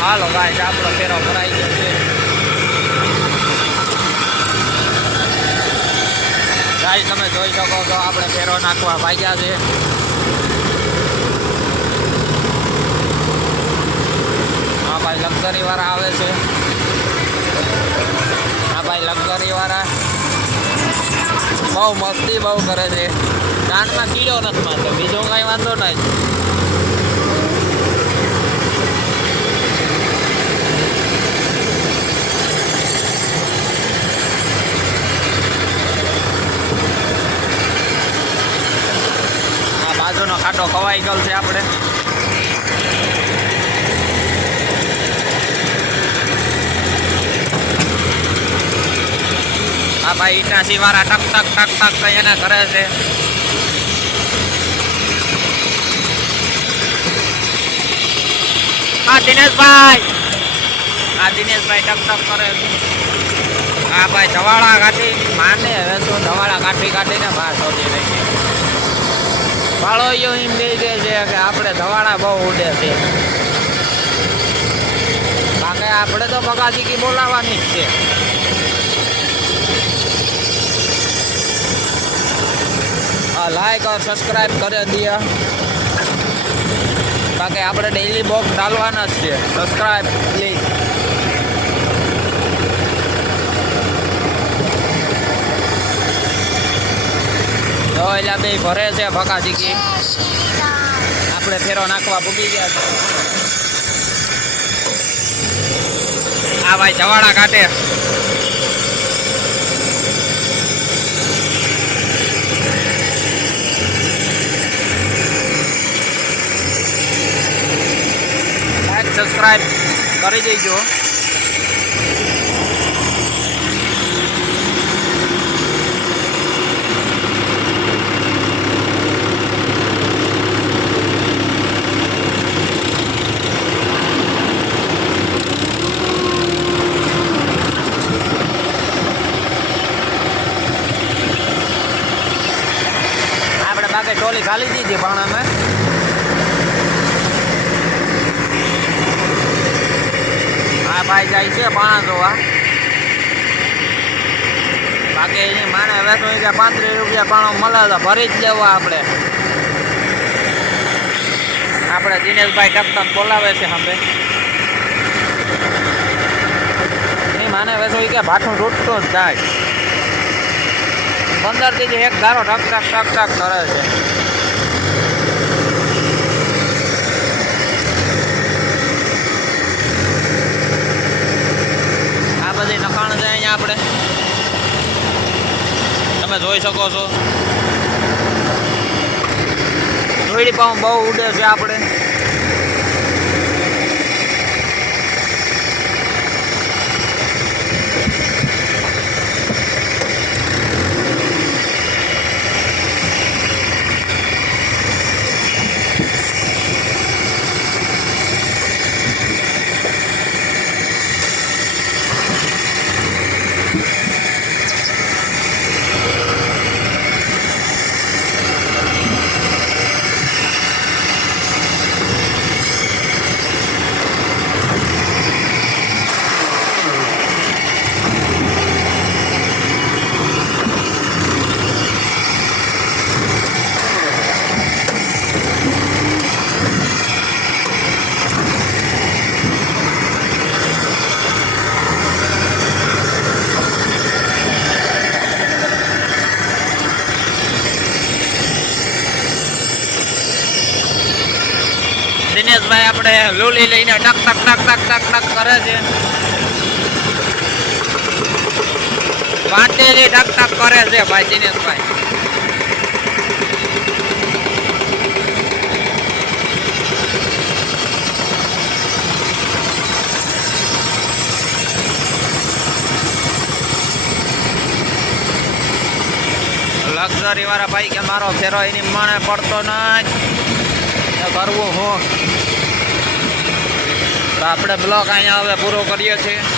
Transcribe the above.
હાલો guys આપણો ફેરો ભરાઈ ગયો છે ગાઈસ તમે જોઈ શકો છો આપણે ફેરો નાખવા ભાગ્યા છે હા ભાઈ લક્ઝરી વાળા આવે છે હા ભાઈ લક્ઝરી વાળા બહુ મસ્તી બહુ કરે છે દાંતમાં કીડો નથી મારતો બીજો કાંઈ વાંધો નહીં બાજુનો ખાટો ખવાઈ ગયો છે આપણે હા ભાઈ ઈટાસી વાળા ટક ટક ટક ટક કહીને કરે છે હા દિનેશભાઈ ટક ટક કરે છે હા ભાઈ ધવાળા કાઢી માને હવે તો ધવાળા કાઢીને બહાર શોધી રહી છે વાળોયો એમ કહે છે કે આપણે ધવાળા બહુ ઉડે છે બાકી આપણે તો બગાચીકી બોલાવવાની જ છે હા લાઈક और સબસ્ક્રાઈબ કરી દિયા બાકી આપણે ડેઈલી બોક્સ ડાલવાના જ છે સબસ્ક્રાઈબ પ્લીઝ એટલે બે ભરે છે ભકાજીકી આપણે ફેરો નાખવા ભૂગી ગયા છે આ ભાઈ જવાડા કાઢે લાઈક સબસ્ક્રાઈબ કરી દેજો ટોલી ખાલી દીધી પાણામાં હા ભાઈ જાય છે પાણા જોવા બાકી એની માને વેચો કે 35 રૂપિયા પાણો મળે તો ભરી જ લેવો આપણે દિનેશભાઈ ટક ટક બોલાવે છે સામે એની માને વેચો કે ભાઠું તૂટતો જ જાય 15 થી એક ધારો ટક ટક ટક ટક કરે છે આ બધી નખાણ છે અહીંયા આપણે તમે જોઈ શકો છો જોઈડી પાઉં બહુ ઉડે છે આપણે દિનેશભાઈ આપણે લોલી લઈને ટક ટક ટક ટક ટક ટક કરે છે વાટેલી ટક ટક કરે છે ભાઈ દિનેશભાઈ લક્ઝરી વાળા ભાઈ કે મારો ફેરો એની મને પડતો નહીં કરવું હું તો આપણે બ્લોક અહીંયા હવે પૂરો કરીએ છીએ